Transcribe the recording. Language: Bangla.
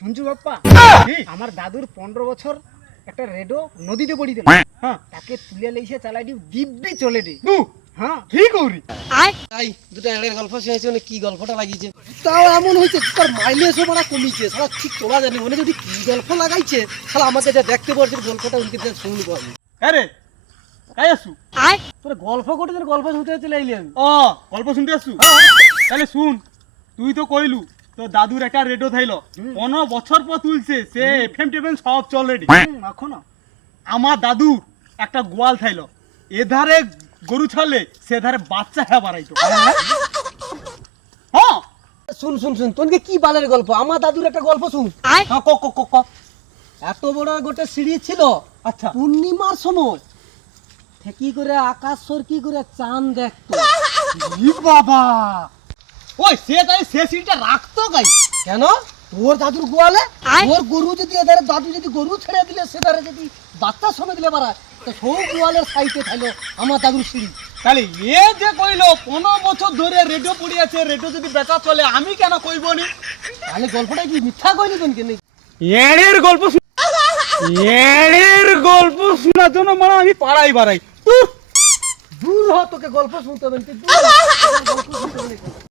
শুনছু বাপ্পা, আমার দাদুর 15 বছর একটা রেডো নদীতে পড়ি দিল। হ্যাঁ, তাকে তুলে লইছে চালাই দিও দিব্যি চলে দি। হ্যাঁ, কি করি তাই দুটো এড়ের গল্প শুনেছি, মানে কি গল্পটা লাগিয়েছে? তাও এমন হয়েছে তার মাইলেজও বড় কমিছে, সারা ঠিক তোলা জানি মনে যদি কি গল্প লাগাইছে, তাহলে আমাকে যা দেখতে পারছে গল্পটা উনকে শুনবো আমি। আরে কাই আসু তোর গল্প করতে গল্প শুনতে চলে আইলি আমি। ও গল্প শুনতে আসু তাহলে শুন, তুই তো কইলু তো দাদুর একটা রেডিও থাইলো 15 বছর পর তুলছে, সে এফএম টেফএম সব চলে রেডি। এখনো আমার দাদুর একটা গোয়াল থাইলো, এধারে গরু ছাড়লে সেধারে বাচ্চা হ্যাঁ বাড়াইতো। হ্যাঁ শুন শুন শুন, তোনকে কি বালের গল্প? আমার দাদুর একটা গল্প শুন। হ্যাঁ, ক ক ক ক। এত বড় গোটে সিঁড়ি ছিল, আচ্ছা পূর্ণিমার সময় কি করে আকাশ সর কি করে চাঁদ দেখতো। ই বাবা, ওই সে তাই সে সিটটা রাখতো গাই কেন? তোর দাদুর গোয়ালে তোর গরু যদি এধারে দাদু যদি গরু ছেড়ে দিলে সেধারে যদি বাচ্চা সময় দিলে বাড়া, তো সৌ গোয়ালের সাইডে থাইলো আমার দাদুর সিঁড়ি। তাহলে এ যে কইলো 15 বছর ধরে রেডিও পড়ে আছে, রেডিও যদি বেচা চলে আমি কেন কইবো নি? তাহলে গল্পটা কি মিথ্যা কইলি তোনকে? নেই এড়ের গল্প এড়ের গল্প শোনার জন্য মানে আমি পাড়াই বাড়াই। দূর হ, তোকে গল্প শুনতে হবে না, তুই দূর হ, তোকে গল্প শুনতে হবে না।